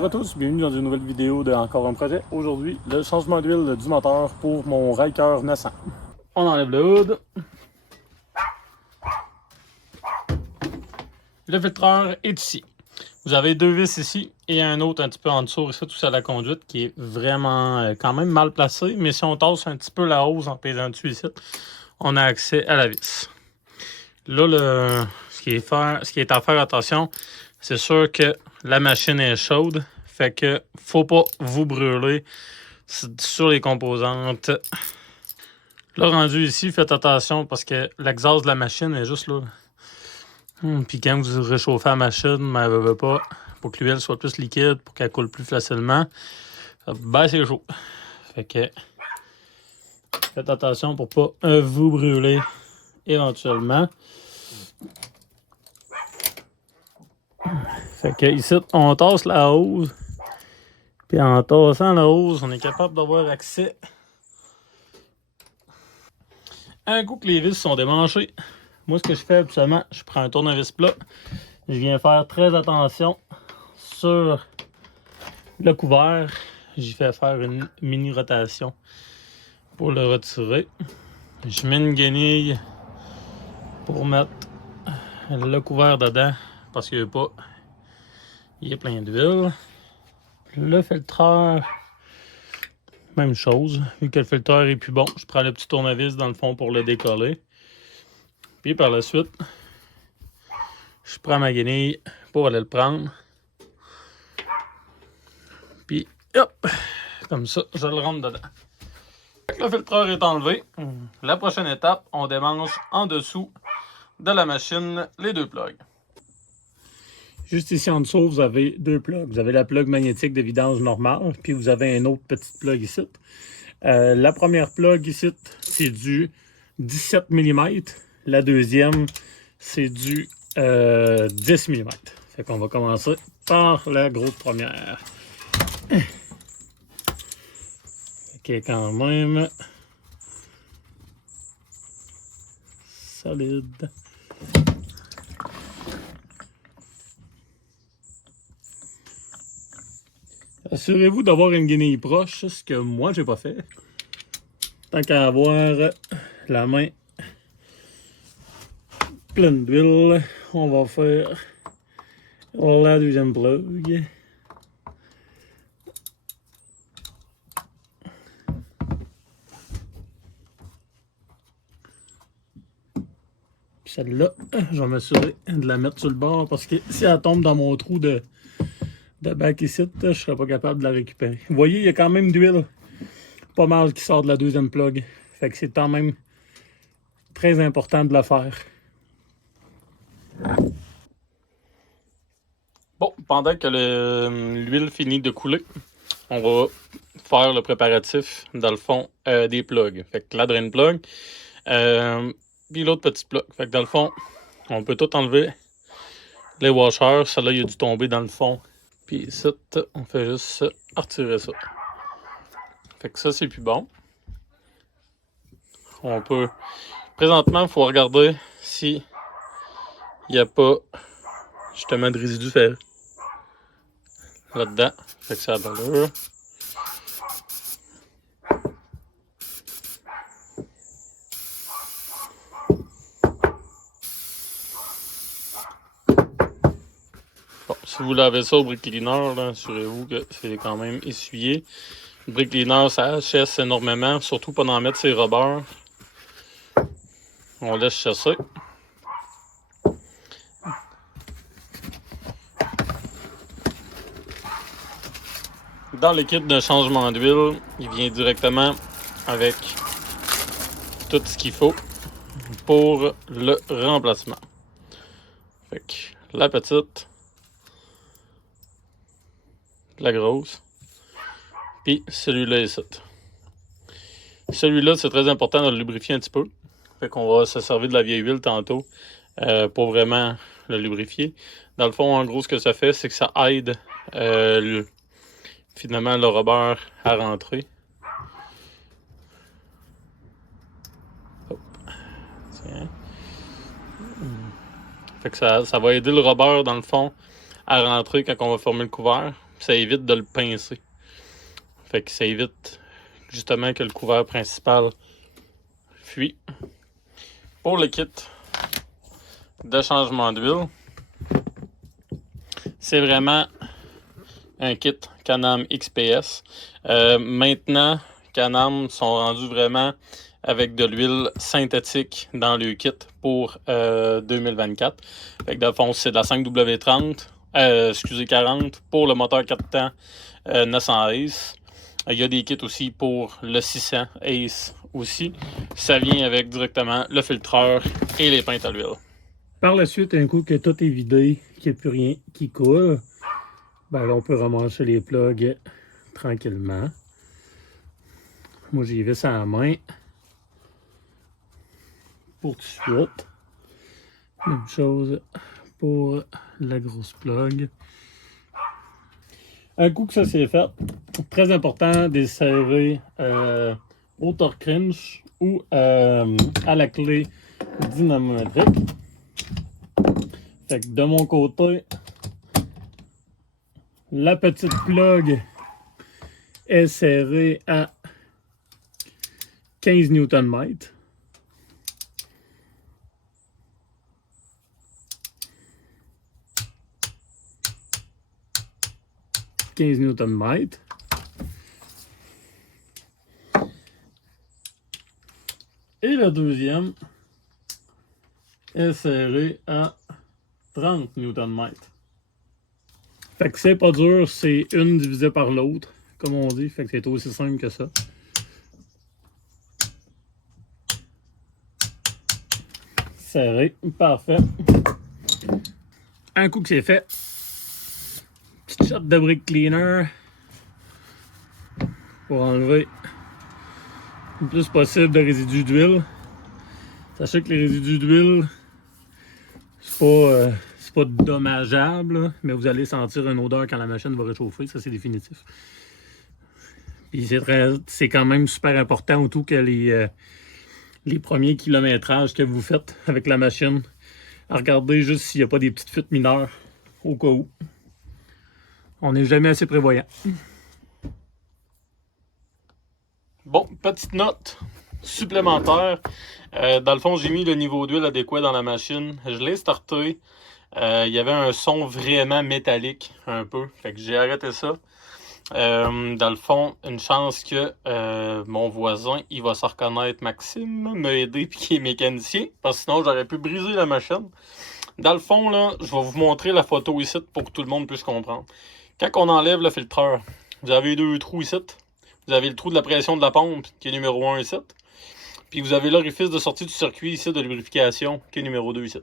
Bonjour à tous, bienvenue dans une nouvelle vidéo de Encore un projet. Aujourd'hui, le changement d'huile du moteur pour mon Ryker 900. On enlève le hood. Le filtreur est ici. Vous avez deux vis ici et un autre un petit peu en dessous, ici, tout ça à la conduite, qui est vraiment quand même mal placé. Mais si on tasse un petit peu la hose en pesant dessus ici, on a accès à la vis. Là, ce qui est à faire attention, c'est sûr que la machine est chaude. Fait que faut pas vous brûler sur les composantes. Là, rendu ici, faites attention parce que l'exhaust de la machine est juste là. Puis quand vous réchauffez la machine, elle veut pas, pour que l'huile soit plus liquide, pour qu'elle coule plus facilement, ben c'est chaud. Fait que faites attention pour pas vous brûler éventuellement. Fait que ici, on tasse la hose. Puis en tassant la hose, on est capable d'avoir accès. Un coup que les vis sont démanchées, moi ce que je fais habituellement, je prends un tournevis plat. Je viens faire très attention sur le couvert. J'y fais faire une mini rotation pour le retirer. Je mets une guenille pour mettre le couvert dedans parce qu'il n'y a pas. Il y a plein d'huile. Le filtreur, même chose. Vu que le filtreur est plus bon, je prends le petit tournevis dans le fond pour le décoller. Puis par la suite, je prends ma guenille pour aller le prendre. Puis hop, comme ça, je le rentre dedans. Le filtreur est enlevé. La prochaine étape, on démanche en dessous de la machine les deux plugs. Juste ici en dessous, vous avez deux plugs. Vous avez la plug magnétique de vidange normale, puis vous avez un autre petit plug ici. La première plug ici, c'est du 17 mm. La deuxième, c'est du 10 mm. Fait qu'on va commencer par la grosse première. Qui est quand même solide. Assurez-vous d'avoir une guenille proche, ce que moi j'ai pas fait. Tant qu'à avoir la main pleine d'huile, on va faire la deuxième plug. Celle-là, je vais m'assurer de la mettre sur le bord parce que si elle tombe dans mon trou de bac ici, je ne serai pas capable de la récupérer. Vous voyez, il y a quand même d'huile pas mal qui sort de la deuxième plug. Fait que c'est quand même très important de la faire. Bon, pendant que l'huile finit de couler, on va faire le préparatif, dans le fond, des plugs. Fait que la drain plug, puis l'autre petite plug. Fait que dans le fond, on peut tout enlever les washers. Celle-là, il a dû tomber dans le fond. Puis ici, on fait juste retirer ça. Fait que ça, c'est plus bon. On peut... Présentement, il faut regarder si il n'y a pas justement de résidus ferreux là-dedans. Fait que ça a de l'allure. Bon, si vous lavez ça au brick cleaner, assurez-vous que c'est quand même essuyé. Le brick cleaner, ça achète énormément, surtout pas d'en mettre ses rubbers. On laisse chasser. Dans le kit de changement d'huile, il vient directement avec tout ce qu'il faut pour le remplacement. Fait que la petite, la grosse, puis celui-là ici. Celui-là, c'est très important de le lubrifier un petit peu. Fait qu'on va se servir de la vieille huile tantôt pour vraiment le lubrifier. Dans le fond, en gros, ce que ça fait, c'est que ça aide finalement le rubber à rentrer. Hop. Tiens. Fait que ça va aider le rubber dans le fond à rentrer quand on va former le couvert. ça évite de le pincer. Fait que ça évite justement que le couvert principal fuit. Pour le kit de changement d'huile, c'est vraiment un kit Can-Am XPS. Maintenant, Can-Am sont rendus vraiment avec de l'huile synthétique dans le kit pour 2024. Fait que de fond, c'est de la 5W30, 40 pour le moteur 4 temps 900 Ace. Il y a des kits aussi pour le 600 Ace aussi. Ça vient avec directement le filtreur et les pintes à l'huile. Par la suite, un coup que tout est vidé, qu'il n'y a plus rien qui coule, ben là, on peut ramasser les plugs tranquillement. Moi, j'y vais à la main pour tout de suite. Même chose pour la grosse plug. Un coup que ça s'est fait, très important de serrer au torque wrench ou à la clé dynamométrique. Fait que de mon côté, la petite plug est serrée à 15 Nm. Nm. Et la deuxième est serrée à 30 Nm. Fait que c'est pas dur, c'est une divisée par l'autre, comme on dit. Fait que c'est aussi simple que ça. Serré, parfait. Un coup que c'est fait, petite shot de brick cleaner pour enlever le plus possible de résidus d'huile. Sachez que les résidus d'huile, c'est pas dommageable, là, mais vous allez sentir une odeur quand la machine va réchauffer, ça c'est définitif. Puis c'est quand même super important, autour que les premiers kilométrages que vous faites avec la machine, à regarder juste s'il n'y a pas des petites fuites mineures, au cas où. On n'est jamais assez prévoyant. Bon, petite note supplémentaire. Dans le fond, j'ai mis le niveau d'huile adéquat dans la machine. Je l'ai starté. Il y avait un son vraiment métallique, un peu. Fait que j'ai arrêté ça. Dans le fond, une chance que mon voisin, il va se reconnaître, Maxime, m'a aidé puis qui est mécanicien. Parce que sinon, j'aurais pu briser la machine. Dans le fond, là, je vais vous montrer la photo ici pour que tout le monde puisse comprendre. Quand on enlève le filtreur, vous avez deux trous ici. Vous avez le trou de la pression de la pompe, qui est numéro 1 ici. Puis vous avez l'orifice de sortie du circuit ici de lubrification, qui est numéro 2 ici.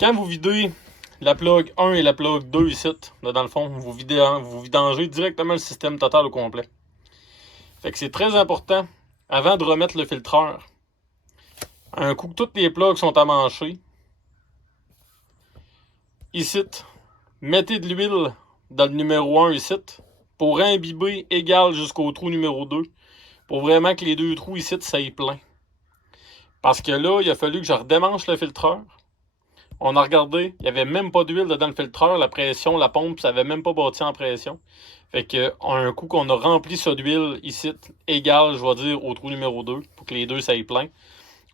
Quand vous videz la plug 1 et la plug 2 ici, là, dans le fond, vous vidangez directement le système total au complet. Fait que c'est très important, avant de remettre le filtreur, un coup que toutes les plugs sont amanchées, ici, mettez de l'huile dans le numéro 1 ici, pour imbiber égal jusqu'au trou numéro 2, pour vraiment que les deux trous ici, ça y plein. Parce que là, il a fallu que je redémanche le filtreur. On a regardé, il n'y avait même pas d'huile dedans le filtreur, la pression, la pompe, ça n'avait même pas bâti en pression. Fait que un coup qu'on a rempli ça d'huile ici, égal, je vais dire, au trou numéro 2, pour que les deux, ça y plein.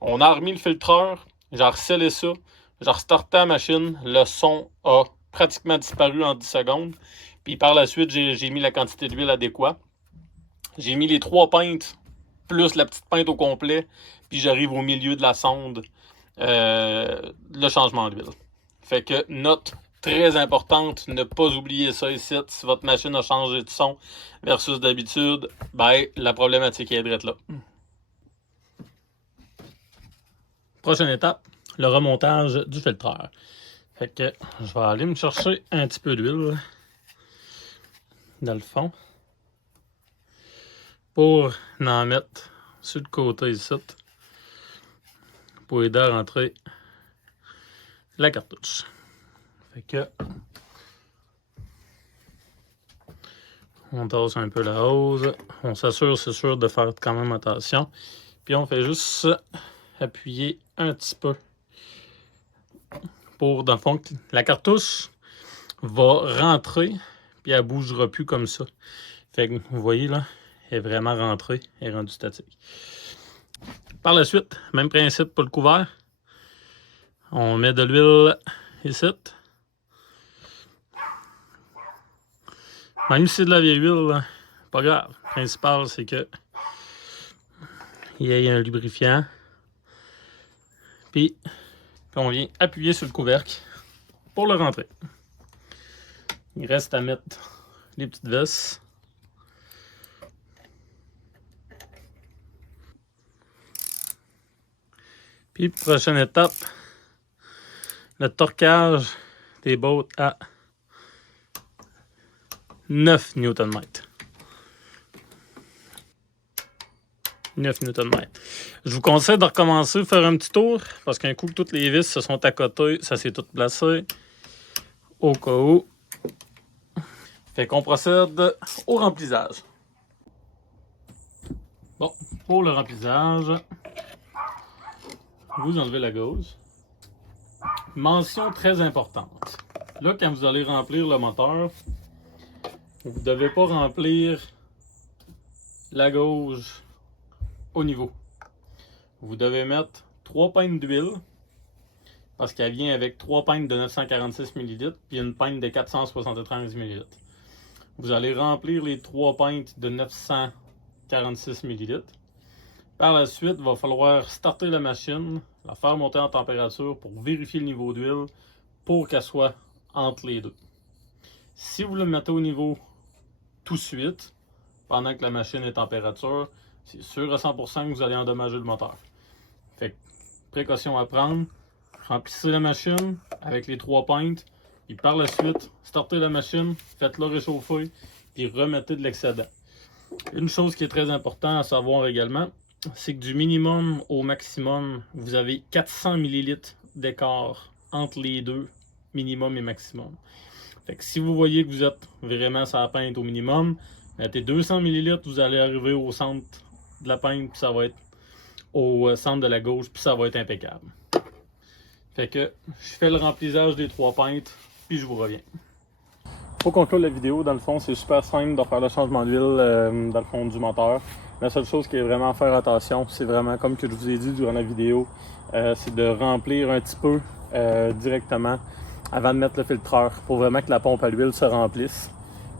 On a remis le filtreur, j'ai recellé ça, j'ai restarté la machine, le son a pratiquement disparu en 10 secondes. Puis par la suite, j'ai mis la quantité d'huile adéquate. J'ai mis les 3 pintes, plus la petite pinte au complet, puis j'arrive au milieu de la sonde, le changement d'huile. Fait que note très importante, ne pas oublier ça ici. Si votre machine a changé de son versus d'habitude, ben la problématique est drette là. Prochaine étape, le remontage du filtreur. Fait que je vais aller me chercher un petit peu d'huile dans le fond pour en mettre sur le côté ici pour aider à rentrer la cartouche. Fait que on tasse un peu la hose, on s'assure, c'est sûr, de faire quand même attention, puis on fait juste appuyer un petit peu pour, dans le fond, la cartouche va rentrer, puis puis elle ne bougera plus comme ça. Fait que vous voyez là, elle est vraiment rentrée, elle est rendue statique. Par la suite, même principe pour le couvert. On met de l'huile ici. Même si c'est de la vieille huile, pas grave. Le principal, c'est que il y ait un lubrifiant. Puis on vient appuyer sur le couvercle pour le rentrer. Il reste à mettre les petites vis. Puis prochaine étape, le torquage des bottes à 9 Nm. 9 Nm. Je vous conseille de recommencer, faire un petit tour, parce qu'un coup que toutes les vis se sont à côté, ça s'est tout placé. Au cas où. Fait qu'on procède au remplissage. Bon, pour le remplissage, vous enlevez la gauze. Mention très importante. Là, quand vous allez remplir le moteur, vous ne devez pas remplir la gauge au niveau. Vous devez mettre 3 pintes d'huile, parce qu'elle vient avec 3 pintes de 946 ml puis une pinte de 473 ml. Vous allez remplir les 3 pintes de 946 ml. Par la suite, il va falloir starter la machine, la faire monter en température pour vérifier le niveau d'huile pour qu'elle soit entre les deux. Si vous le mettez au niveau tout de suite, pendant que la machine est température, c'est sûr à 100% que vous allez endommager le moteur. Fait que, précaution à prendre, remplissez la machine avec les 3 pintes, puis par la suite, startez la machine, faites-la réchauffer, puis remettez de l'excédent. Une chose qui est très importante à savoir également, c'est que du minimum au maximum, vous avez 400 ml d'écart entre les deux, minimum et maximum. Fait que si vous voyez que vous êtes vraiment sur la pinte au minimum, mettez 200 ml, vous allez arriver au centre de la pinte, puis ça va être au centre de la gauche, puis ça va être impeccable. Fait que je fais le remplissage des 3 pintes, puis je vous reviens. Pour conclure la vidéo, dans le fond, c'est super simple de faire le changement d'huile dans le fond du moteur. La seule chose qui est vraiment à faire attention, c'est vraiment comme que je vous ai dit durant la vidéo, c'est de remplir un petit peu directement avant de mettre le filtreur pour vraiment que la pompe à l'huile se remplisse.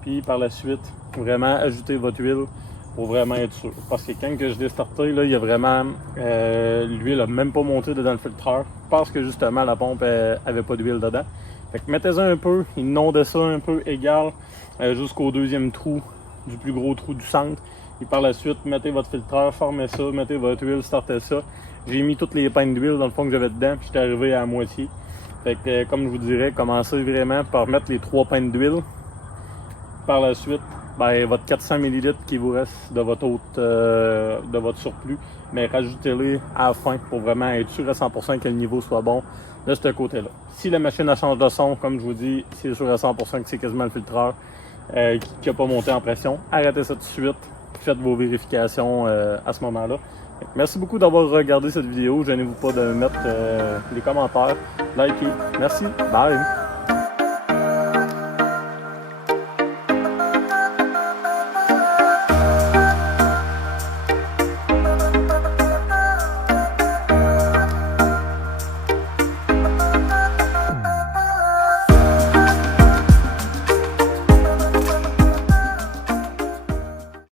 Puis par la suite, vraiment ajouter votre huile pour vraiment être sûr. Parce que quand je l'ai starté, là, il y a vraiment l'huile n'a même pas monté dedans le filtreur parce que justement la pompe avait pas d'huile dedans. Fait que mettez-en un peu, inondez ça un peu égal jusqu'au deuxième trou du plus gros trou du centre. Et par la suite, mettez votre filtreur, formez ça, mettez votre huile, startez ça. J'ai mis toutes les pintes d'huile dans le fond que j'avais dedans, puis j'étais arrivé à la moitié. Fait que comme je vous dirais, commencez vraiment par mettre les 3 pintes d'huile. Par la suite, ben, votre 400 ml qui vous reste de votre surplus, mais rajoutez-les à la fin pour vraiment être sûr à 100% que le niveau soit bon de ce côté-là. Si la machine change de son, comme je vous dis, c'est sûr à 100% que c'est quasiment le filtreur qui n'a pas monté en pression. Arrêtez ça tout de suite, faites vos vérifications à ce moment-là. Merci beaucoup d'avoir regardé cette vidéo. Gênez-vous pas de mettre les commentaires, likez. Merci, bye!